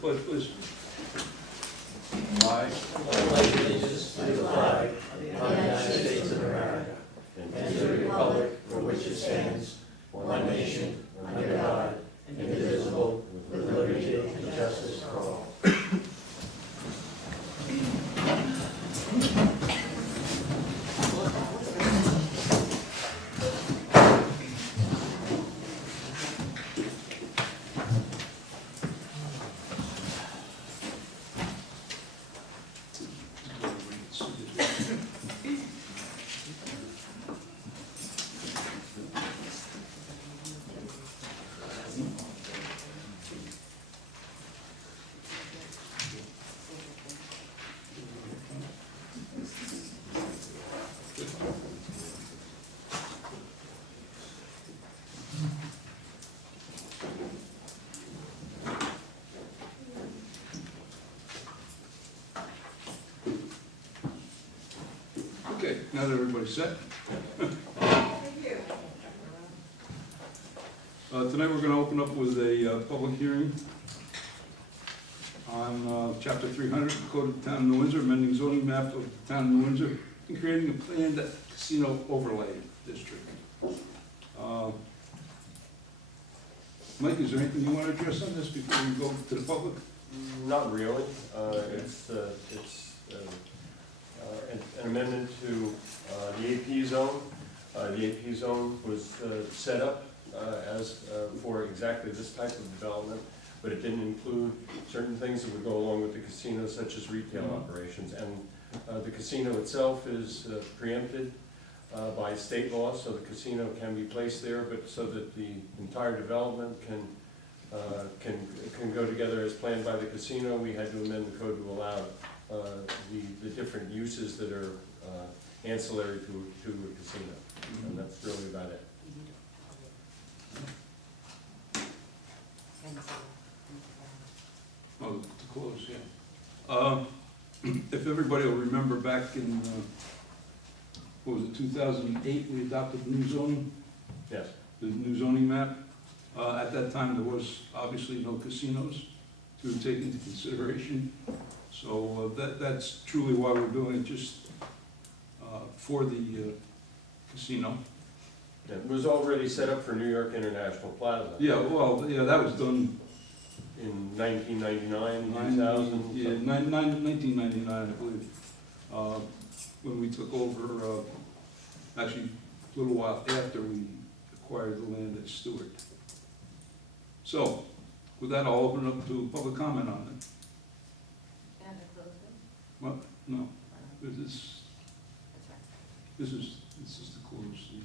pledge, please. I pledge allegiance to the flag of the United States of America and to the republic for which it stands, one nation, under God, indivisible, with liberty and justice for all. Okay, now that everybody's set. Tonight we're going to open up with a public hearing on Chapter 300, Code of the Town of New Windsor, amending zoning map of the Town of New Windsor, and creating a planned casino overlay district. Mike, is there anything you want to address on this before we go to the public? Not really. It's an amendment to the AP zone. The AP zone was set up as for exactly this type of development, but it didn't include certain things that would go along with the casino, such as retail operations. And the casino itself is preempted by state law, so the casino can be placed there, but so that the entire development can go together as planned by the casino, we had to amend the code to allow the different uses that are ancillary to a casino, and that's really about it. Oh, to close, yeah. If everybody will remember back in, what was it, 2008, we adopted the new zoning? Yes. The new zoning map. At that time, there was obviously no casinos to take into consideration. So that's truly why we're doing it, just for the casino. It was already set up for New York International Plaza. Yeah, well, yeah, that was done In 1999, 2000. Yeah, 1999, I believe, when we took over, actually a little while after we acquired the land at Stewart. So, with that, I'll open it up to public comment on it. What? No, this is to close the,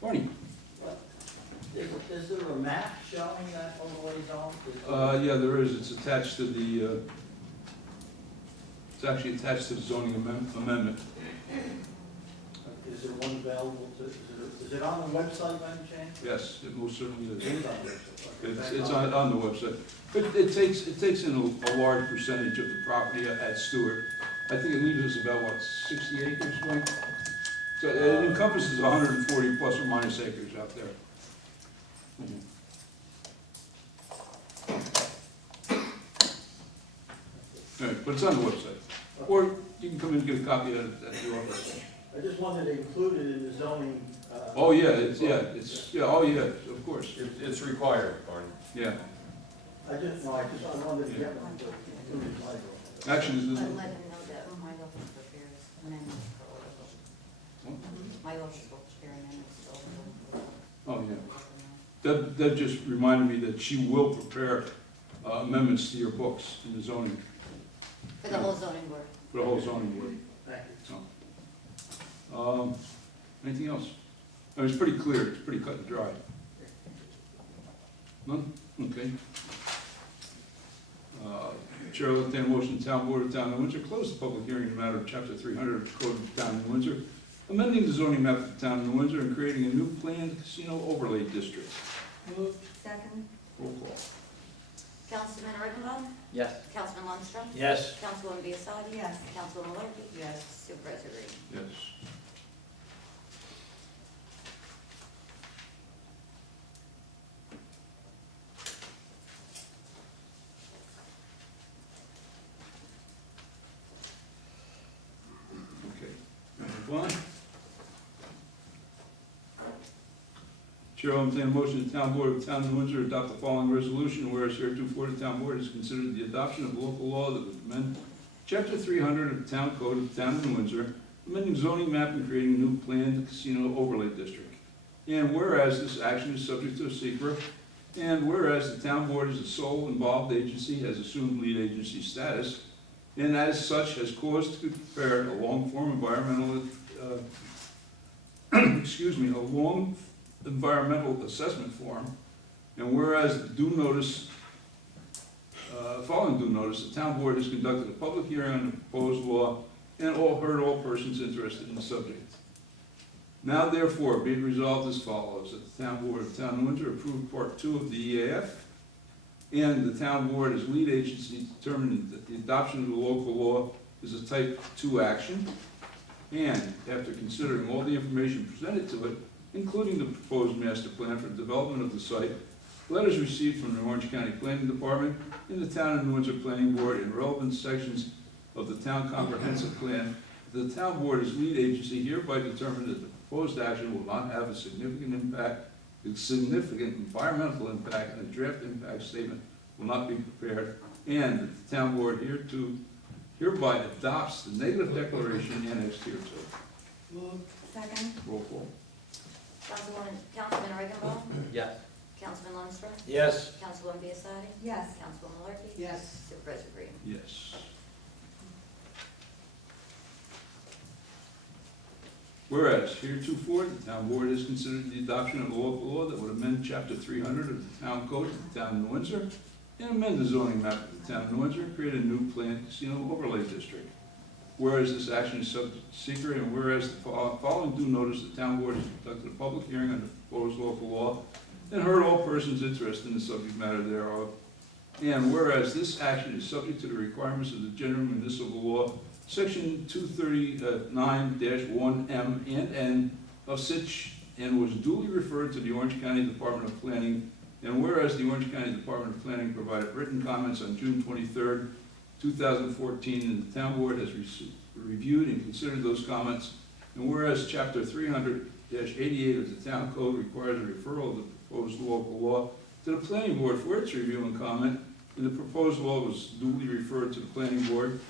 Barney. Is there a map showing that overlay zone? Yeah, there is, it's attached to the, it's actually attached to the zoning amendment. Is there one available to, is it on the website by any chance? Yes, it most certainly It is. is on the website. It's on the website. It takes in a large percentage of the property at Stewart. I think it leaves us about, what, 60 acres, Mike? So it encompasses 140 plus or minus acres out there. All right, but it's on the website. Or you can come in and get a copy of it at the office. I just wanted to include it in the zoning. Oh, yeah, oh, yeah, of course. It's required, Barney. Yeah. I wanted to get one to include in my bill. Actually, I'll this let is, him know that my office prepares amendments for all of them. My office will prepare amendments to all of them. oh, yeah. Deb just reminded me that she will prepare amendments to your books in the zoning, For the whole zoning board. for the whole zoning board. Thank you. Anything else? I mean, it's pretty clear, it's pretty cut and dry. None? Okay. Chair will entertain a motion, the Town Board of Town of Windsor close the public hearing in the matter of Chapter 300 of the Code of the Town of Windsor, amending the zoning map of the Town of Windsor and creating a new planned casino overlay district. Moved. Second. Roll call. Councilman Riggenbaum? Yes. Councilman Lundstrom? Yes. Councilwoman Biassadi? Yes. Councilwoman Malarkey? Yes. Supervisor Green? Yes. move on. Chair will entertain a motion the town board of the town of New Windsor adopt the following resolution, whereas heretofore the town board has considered the adoption of local law that would amend Chapter 300 of the Town Code of the Town of New Windsor, amending zoning map and creating a new planned casino overlay district. And whereas this action is subject to a secret, and whereas the town board is the sole involved agency, has assumed lead agency status, and as such has caused to be prepared a long-form environmental, a long environmental assessment form, and whereas the due notice, following due notice, the town board has conducted a public hearing on the proposed law and heard all persons interested in the subject. Now therefore be it resolved as follows, that the town board of the town of Windsor approve part 2 of the EAF, and the town board as lead agency determined that the adoption of the local law is a type 2 action, and after considering all the information presented to it, including the proposed master plan for development of the site, letters received from the Orange County Planning Department and the Town of New Windsor Planning Board in relevant sections of the Town Comprehensive Plan, the Town Board as lead agency hereby determined that the proposed action will not have a significant environmental impact, and a draft impact statement will not be prepared, and that the Town Board hereby adopts the negative declaration annexed hereto. Move. Second. Roll call. Councilman Riggenbaugh? Yes. Councilman Lundstrom? Yes. Councilwoman Biassadi? Yes. Councilwoman Malarkey? Yes. Supervisor Green? Yes. Whereas heretofore, the town board has considered the adoption of a local law that would amend chapter 300 of the town code of the town of New Windsor and amend the zoning map of the town of New Windsor and create a new planned casino overlay district. Whereas this action is subject to secret, and whereas the following due notice, the town board has conducted a public hearing on the proposed local law and heard all persons interested in the subject matter thereof. And whereas this action is subject to the requirements of the general municipal law, section 239-1M and N of such, and was duly referred to the Orange County Department of Planning. And whereas the Orange County Department of Planning provided written comments on June 23rd, 2014, and the town board has reviewed and considered those comments. And whereas chapter 300-88 of the town code requires a referral of the proposed local law to the planning board for its review and comment, and the proposed law was duly referred to the planning board.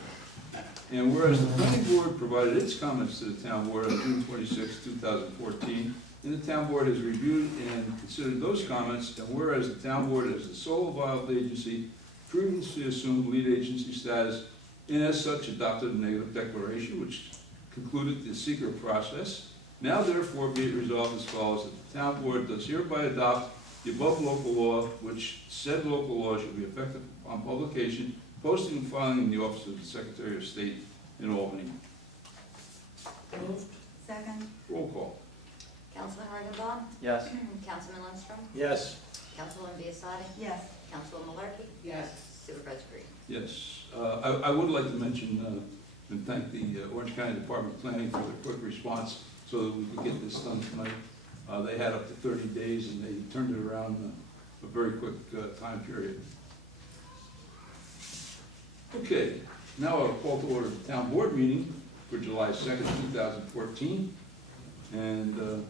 And whereas the planning board provided its comments to the town board on June 26, 2014, and the town board has reviewed and considered those comments, and whereas the town board as the sole involved agency previously assumed lead agency status, and as such adopted a negative declaration which concluded the secret process, now therefore be it resolved as follows, that the town board does hereby adopt the above local law, which said local law shall be effective upon publication, posting and filing in the office of the Secretary of State in Albany. Moved. Second. Roll call. Councilman Riggenbaugh? Yes. Councilman Lundstrom? Yes. Councilwoman Biassadi? Yes. Councilwoman Malarkey? Yes. Supervisor Green? Yes. I would like to mention and thank the Orange County Department of Planning for their quick response so that we could get this done tonight. They had up to 30 days and they turned it around in a very quick time period. Okay, now I'll call to order the town board meeting for July 2nd, 2014. And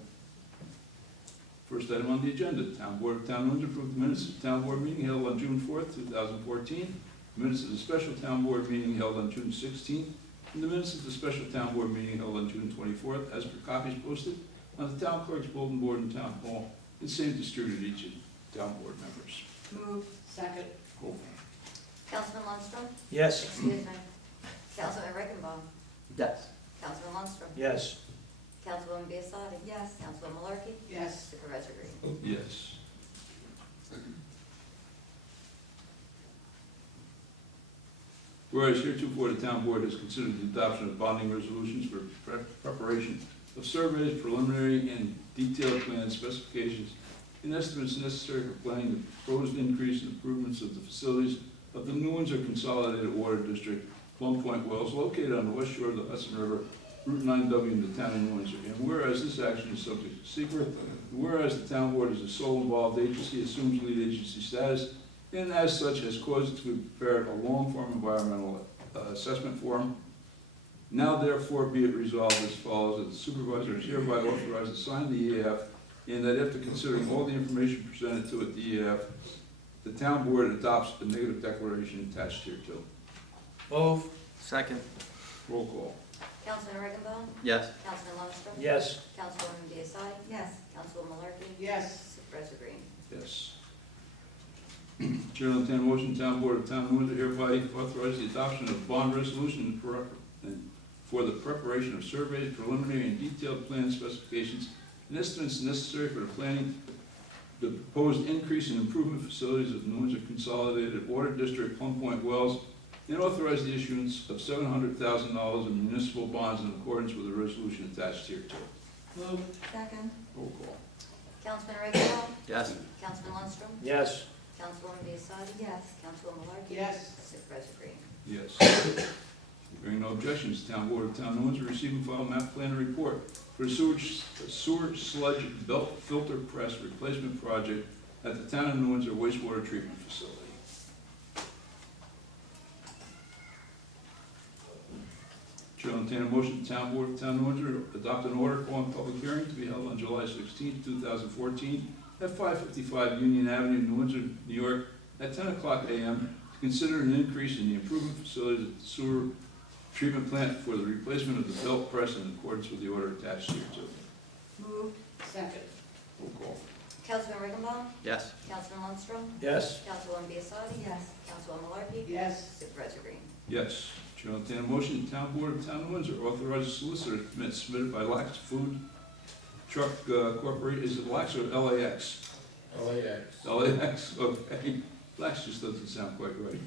first item on the agenda, Town Board of Town of Windsor approved the minutes of the town board meeting held on June 4th, 2014. Minutes of the special town board meeting held on June 16th. And the minutes of the special town board meeting held on June 24th, as per copies posted on the town clerk's bulletin board in town hall, and same distributed each of the town board members. Move. Second. Roll call. Councilman Lundstrom? Yes. Excuse me. Councilman Riggenbaugh? Yes. Councilman Lundstrom? Yes. Councilwoman Biassadi? Yes. Councilwoman Malarkey? Yes. Supervisor Green? Yes. Whereas heretofore the town board has considered the adoption of bonding resolutions for preparation of surveys, preliminary and detailed plan specifications, and estimates necessary for planning the proposed increase and improvements of the facilities of the New Windsor Consolidated Water District, Plum Point Wells, located on the west shore of the Hudson River, Route 9W in the town of New Windsor. And whereas this action is subject to secret, and whereas the town board is the sole involved agency, assumes lead agency status, and as such has caused it to be prepared a long-form environmental assessment form. Now therefore be it resolved as follows, that the supervisor is hereby authorized to sign the EAF, and that after considering all the information presented to it, the EAF, the town board adopts the negative declaration attached hereto. Move. Second. Roll call. Councilman Riggenbaum? Yes. Councilman Lundstrom? Yes. Councilwoman Biassiadi? Yes. Councilwoman Malarkey? Yes. Supervisor Green? Yes. Chair will entertain a motion, town board of town of Windsor hereby authorize the adoption of bond resolution for the preparation of surveys, preliminary and detailed plan specifications and estimates necessary for the planning, the proposed increase in improvement facilities of New Windsor Consolidated Water District, Plum Point Wells, and authorize the issuance of $700,000 in municipal bonds in accordance with the resolution attached hereto. Move. Second. Roll call. Councilman Riggenbaum? Yes. Councilman Lundstrom? Yes. Councilwoman Biassiadi? Yes. Councilwoman Malarkey? Yes. Supervisor Green? Yes. Hearing no objections, Town Board of Town of Windsor receive and file map plan and report for the sewer sludge belt filter press replacement project at the Town of New Windsor wastewater treatment facility. Chair will entertain a motion, the Town Board of Town of Windsor adopt an order calling public hearing to be held on July 16, 2014 at 555 Union Avenue, New Windsor, New York at 10 o'clock a.m. to consider an increase in the improvement facilities at the sewer treatment plant for the replacement of the belt press in accordance with the order attached hereto. Move. Second. Roll call. Councilman Riggenbaum? Yes. Councilman Lundstrom? Yes. Councilwoman Biassiadi? Yes. Councilwoman Malarkey? Yes. Supervisor Green? Yes. Chair will entertain a motion, the Town Board of Town of Windsor authorizes solicitor permits submitted by Lax Food Truck Corporation. Is it Lax or LAX? LAX. LAX, okay. Lax just doesn't sound quite right.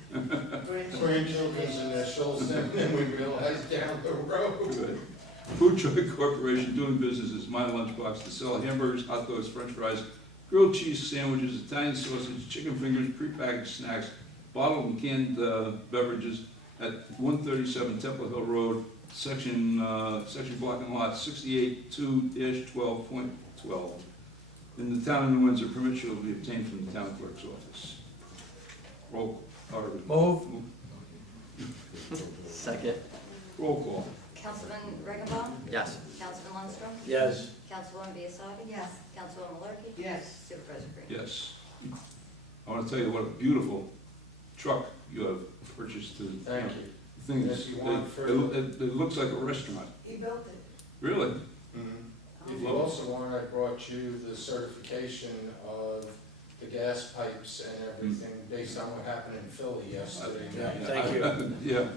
Grandchildren's initials, and then we realized down the road. Good. Food Truck Corporation doing business as My Lunchbox to sell hamburgers, hot dogs, french fries, grilled cheese sandwiches, Italian sausage, chicken fingers, prepackaged snacks, bottled and canned beverages at 137 Temple Hill Road, section block and lot 68-2-12.12. In the Town of New Windsor, permit shall be obtained from the town clerk's office. Roll call. Move. Second. Roll call. Councilman Riggenbaum? Yes. Councilman Lundstrom? Yes. Councilwoman Biassiadi? Yes. Councilwoman Malarkey? Yes. Supervisor Green? Yes. I want to tell you what a beautiful truck you have purchased to. Thank you. The thing Yes, is, you want it looks like a restaurant. He built it. Really? If you also want, I brought you the certification of the gas pipes and everything based on what happened in Philly yesterday night. Thank you. Yeah.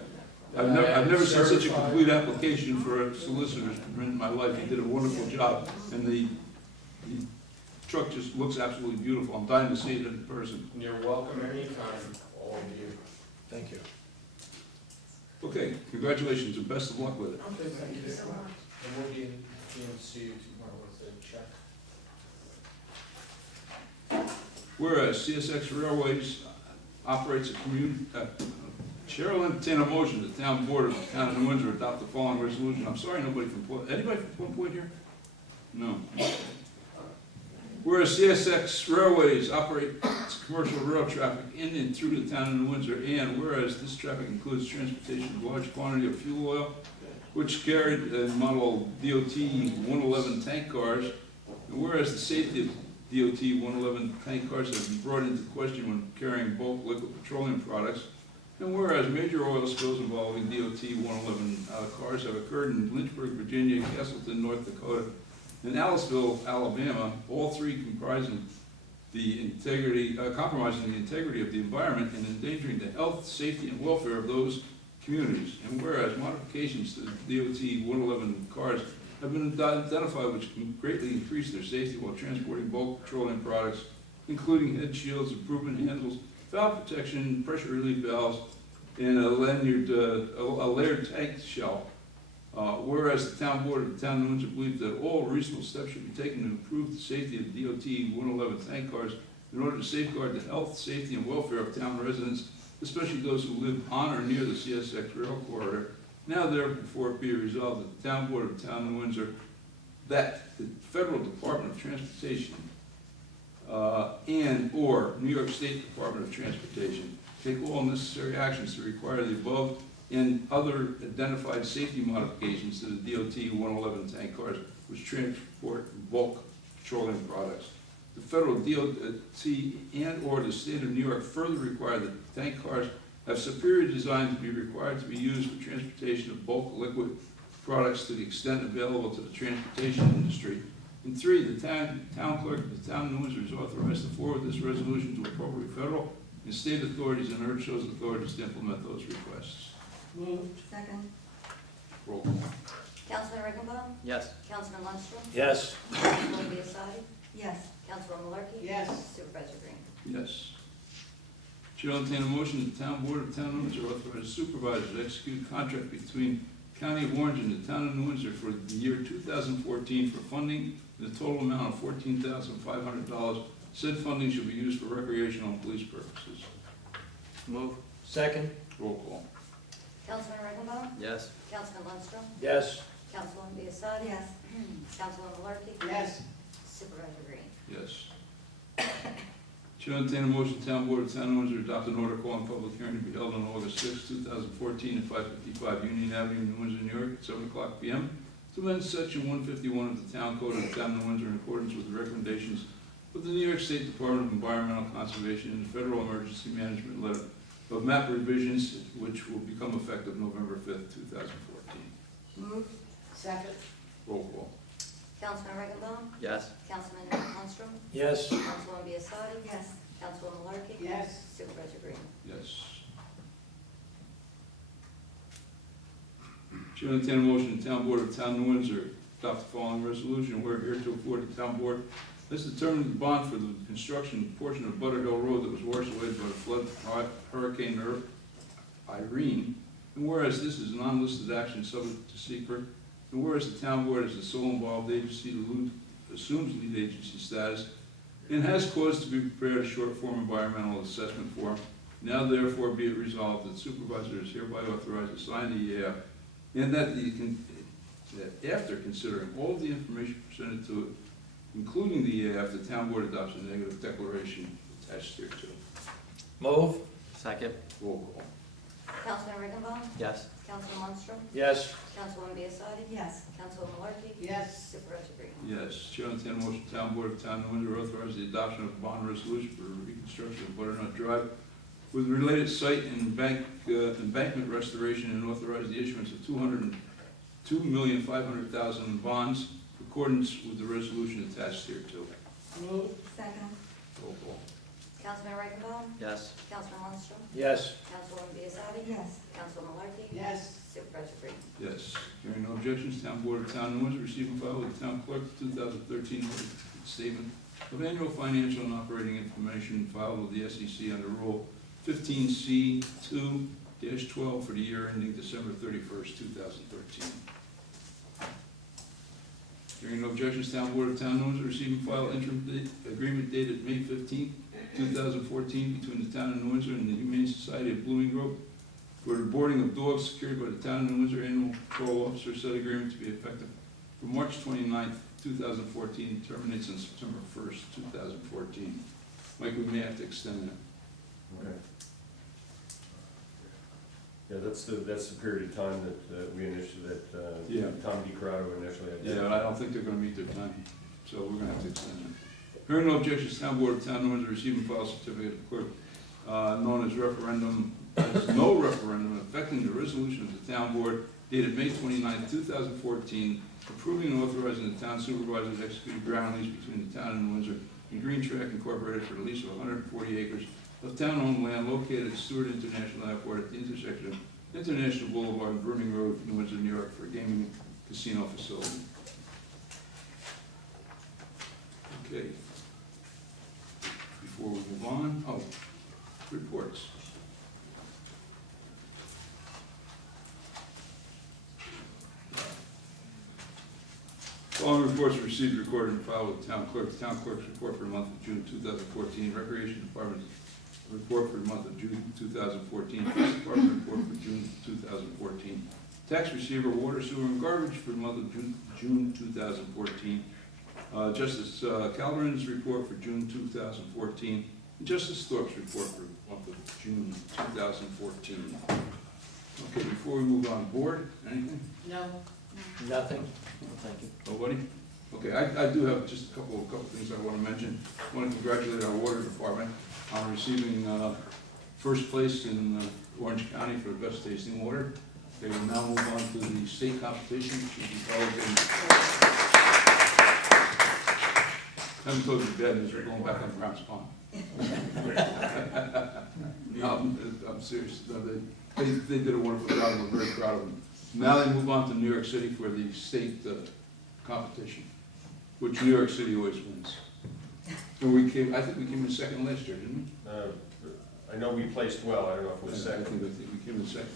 I've never seen such a complete application for a solicitor's permit in my life. You did a wonderful job, and the truck just looks absolutely beautiful. I'm dying to see it in person. And you're welcome anytime, all of you. Thank you. Okay, congratulations and best of luck with it. Okay, thank you so much. And we'll be in see you tomorrow with a check. Whereas CSX Railways operates a community, Chair will entertain a motion, the Town Board of the Town of New Windsor adopt the following resolution. I'm sorry, nobody from, anybody from Plum Point here? No. Whereas CSX Railways operates commercial rail traffic in and through the Town of New Windsor, and whereas this traffic includes transportation of large quantity of fuel oil, which carried model DOT 111 tank cars, and whereas the safety of DOT 111 tank cars has been brought into question when carrying bulk liquid petroleum products, and whereas major oil spills involving DOT 111 cars have occurred in Lynchburg, Virginia, Castleton, North Dakota, and Aliceville, Alabama, all three compromising the integrity of the environment and endangering the health, safety, and welfare of those communities. And whereas modifications to DOT 111 cars have been identified which can greatly increase their safety while transporting bulk petroleum products, including head shields, improvement handles, valve protection, pressure relief valves, and a layered tank shell. Whereas the Town Board of the Town of New Windsor believes that all reasonable steps should be taken to improve the safety of DOT 111 tank cars in order to safeguard the health, safety, and welfare of town residents, especially those who live on or near the CSX rail corridor. Now therefore be resolved that the Town Board of the Town of New Windsor, that the Federal Department of Transportation and/or New York State Department of Transportation take all necessary actions to require the above and other identified safety modifications to the DOT 111 tank cars which transport bulk petroleum products. The federal DOT and/or the state of New York further require that tank cars have superior design to be required to be used for transportation of bulk liquid products to the extent available to the transportation industry. And three, the town clerk of the town of New Windsor is authorized to forward this resolution to appropriate federal and state authorities and urge those authorities to implement those requests. Moved. Second. Roll call. Councilman Riggenbaum? Yes. Councilman Lundstrom? Yes. Councilwoman Biassiatti? Yes. Councilwoman Malarkey? Yes. Supervisor Green? Yes. Chair will entertain a motion that the town board of town of New Windsor authorize supervisors to execute a contract between County of Orange and the town of New Windsor for the year 2014 for funding in the total amount of $14,500. Said funding should be used for recreational and police purposes. Move. Second. Roll call. Councilman Riggenbaum? Yes. Councilman Lundstrom? Yes. Councilwoman Biassiatti? Yes. Councilwoman Malarkey? Yes. Supervisor Green? Yes. Chair will entertain a motion the town board of town of New Windsor adopt an order calling public hearing to be held on August 6, 2014 at 555 Union Avenue, New Windsor, New York, at 7 o'clock p.m. to amend section 151 of the town code of the town of New Windsor in accordance with the recommendations of the New York State Department of Environmental Conservation and the Federal Emergency Management Letter of map revisions, which will become effective November 5th, 2014. Move. Second. Roll call. Councilman Riggenbaum? Yes. Councilman Lundstrom? Yes. Councilwoman Biassiatti? Yes. Councilwoman Malarkey? Yes. Supervisor Green? Yes. Chair will entertain a motion the town board of town of New Windsor adopt the following resolution. We're here to afford the town board has determined the bond for the construction portion of Butter Hill Road that was washed away by the flood Hurricane Irene. And whereas this is a non-listed action subject to secret, and whereas the town board is the sole involved agency that assumes lead agency status and has caused to be prepared a short form environmental assessment form, now therefore be it resolved that supervisor is hereby authorized to sign the EAF, and that that after considering all of the information presented to it, including the EAF, the town board adopts a negative declaration attached hereto. Move. Second. Roll call. Councilman Riggenbaum? Yes. Councilman Lundstrom? Yes. Councilwoman Biassiatti? Yes. Councilwoman Malarkey? Yes. Supervisor Green? Yes. Chair will entertain a motion the town board of town of New Windsor authorize the adoption of a bond resolution for reconstruction of Butternut Drive with related site and embankment restoration, and authorize the issuance of $202,500,000 in bonds in accordance with the resolution attached hereto. Move. Second. Roll call. Councilman Riggenbaum? Yes. Councilman Lundstrom? Yes. Councilwoman Biassiatti? Yes. Councilwoman Malarkey? Yes. Supervisor Green? Yes. Hearing no objections, town board of town of New Windsor receive and file with the town clerk the 2013 audit statement of annual financial and operating information filed with the SEC under Rule 15C2-12 for the year ending December 31st, 2013. Hearing no objections, town board of town of New Windsor receive and file interim agreement dated May 15th, 2014 between the town of New Windsor and the Humane Society of Blooming Grove for the boarding of dogs secured by the town of New Windsor Animal Control Officer. Said agreement to be effective from March 29th, 2014, terminates on September 1st, 2014. Mike, we may have to extend that. Okay. Yeah, that's the period of time that we initially, Yeah. Tom DiCorrado initially identified. Yeah, but I don't think they're gonna meet their time, so we're gonna have to extend that. Hearing no objections, town board of town of New Windsor receive and file certificate of clerk, known as no referendum affecting the resolution of the town board dated May 29th, 2014, approving and authorizing the town supervisor to execute a ground lease between the town of New Windsor and Green Track Incorporated for the lease of 140 acres of town-owned land located at Stewart International Airport at the intersection of International Boulevard and Vernon Road, New Windsor, New York, for a gaming casino facility. Okay. Before we move on, reports. Following reports received, recorded, and filed with the town clerk. The town clerk's report for the month of June 2014, Recreation Department's report for the month of June 2014, Police Department report for June 2014, tax receiver, water, sewer, and garbage for the month of June 2014, Justice Calderon's report for June 2014, and Justice Thorpe's report for the month of June 2014. Okay, before before we move on, board, anything? No. Nothing? Thank you. Nobody? Okay, I do have just a couple things I want to mention. I want to congratulate our water department on receiving first place in Orange County for the best tasting water. They will now move on to the state competition, which will be held in. I haven't told you bad news, we're going back on Browns Pond. No, I'm serious. No, they did a wonderful job, and we're very proud of them. Now they move on to New York City for the state competition, which New York City always wins. And I think we came in second last year, didn't we? I know we placed well, I don't know if it was I second. think we came in second.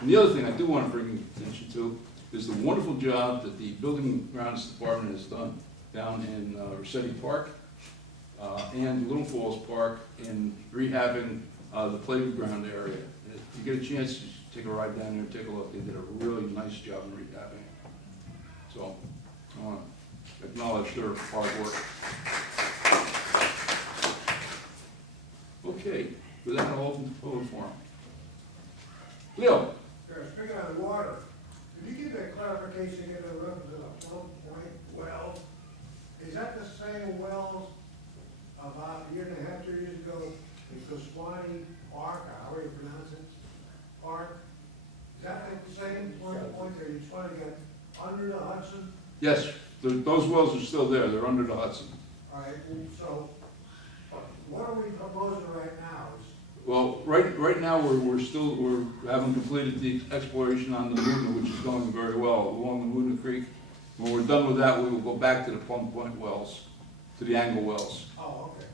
And the other thing I do want to bring attention to is the wonderful job that the Building Grounds Department has done down in Rossetti Park and Little Falls Park in rehabbing the playground area. If you get a chance, take a ride down there and take a look. They did a really nice job in rehabbing it. So I want to acknowledge their hard work. Okay, with that, I'll open the public forum. Leo? Speaking of the water, could you give a clarification again in reference to the Plum Point well? Is that the same wells about a year and a half, 2 years ago in Koswani Park, or however you pronounce it, Park? Is that the same Plum Point that you're trying to get under the Hudson? Yes, those wells are still there. They're under the Hudson. All right, so what are we proposing right now? Well, right now, we haven't completed the exploration on the Moona, which is going very well along the Moona Creek. When we're done with that, we will go back to the Plum Point wells, to the Angle wells. Oh, okay.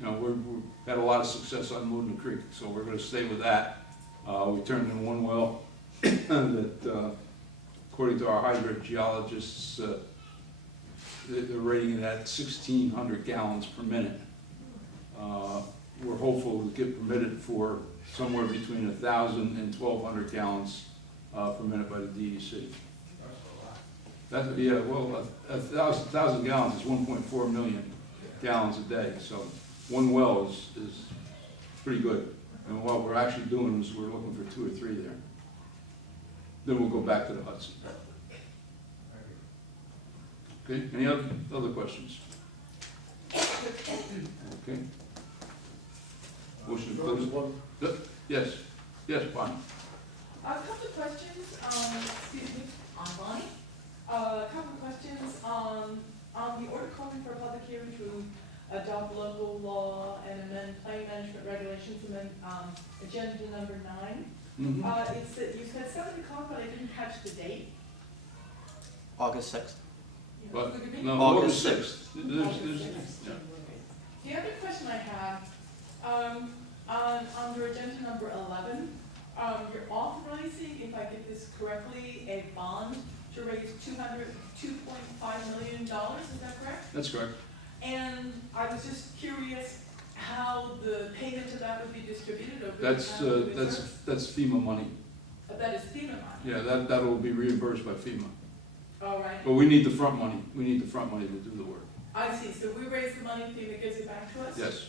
You know, we've had a lot of success on Moona Creek, so we're gonna stay with that. We turned in one well that, according to our hydrogeologists, they're rating it at 1,600 gallons per minute. We're hopeful to get permitted for somewhere between 1,000 and 1,200 gallons per minute by the DEC. That's a lot. Yeah, well, 1,000 gallons is 1.4 million gallons a day, so one well is pretty good. And what we're actually doing is we're looking for 2 or 3 there. Then we'll go back to the Hudson. Okay, any other questions? Okay. Motion to close. Yes, Bonnie. A couple of questions, excuse me, on Bonnie. A couple of questions on the order calling for a public hearing to adopt local law and amend planning management regulations, and then agenda number 9. Mhm. It's that you said 7 o'clock, but I didn't catch the date. August 6th. You But, look at me. no, August August 6th. Yeah. The other question I have, under agenda number 11, you're authorizing, if I get this correctly, a bond to raise $2.5 million, is that correct? That's correct. And I was just curious how the payment to that would be distributed over the That's, town of Windsor? that's FEMA money. That is FEMA money? Yeah, that'll be reimbursed by FEMA. All right. But we need the front money. We need the front money to do the work. I see, so we raise the money, FEMA gives it back to us? Yes.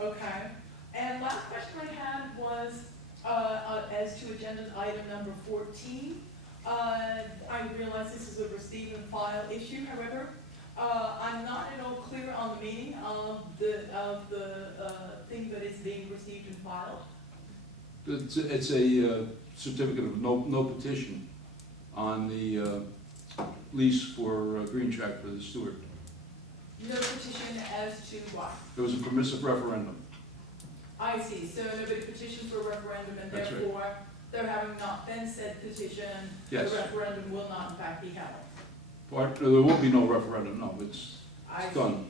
Okay. And last question I had was, as to agenda item number 14. I realize this is a receive and file issue, however, I'm not at all clear on the meaning of the thing that is being received and filed. It's a certificate of no petition on the lease for Green Track for the Stewart. No petition as to what? It was a permissive referendum. I see, so nobody petitioned for a referendum, and That's right. therefore, there having not been said petition, the Yes. referendum will not in fact be held. There will be no referendum, no, it's I see. done.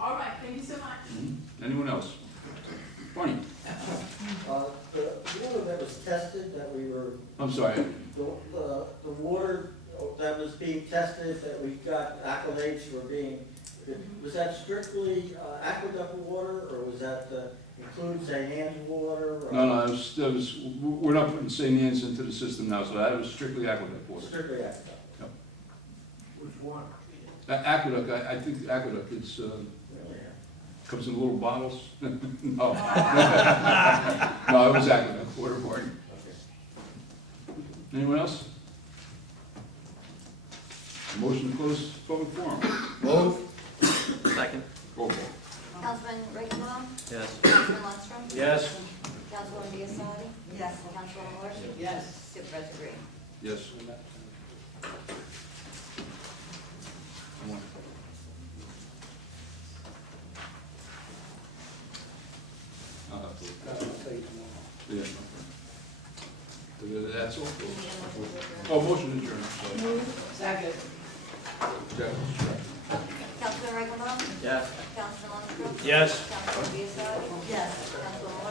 All right, thank you so much. Anyone else? Barney? The water that was tested, that we were, I'm sorry. the water that was being tested, that we got accolades for being, was that strictly aqueduct water, or was that include St. Anne's water? Or No, we're not putting St. Anne's into the system now, so that was strictly aqueduct water. Strictly aqueduct. Which one? Aqueduct, I think aqueduct is, comes in little bottles. No. No, it was aqueduct water, Barney. Okay. Anyone else? Motion to close public forum. Move. Second. Roll call. Councilman Rickman, Yes. Councilman Lundstrom, Yes. Councilwoman Biassadi, Yes. Councilwoman Worship, Yes. Supervisor Green. Yes. I'll have to look. Yeah. That's all. You need a motion to adjourn. Oh, motion to adjourn, sorry. Second. Jeff, Councilman Rickman, Yes. Councilman Lundstrom, Yes. Councilwoman Biassadi, yes, Councilwoman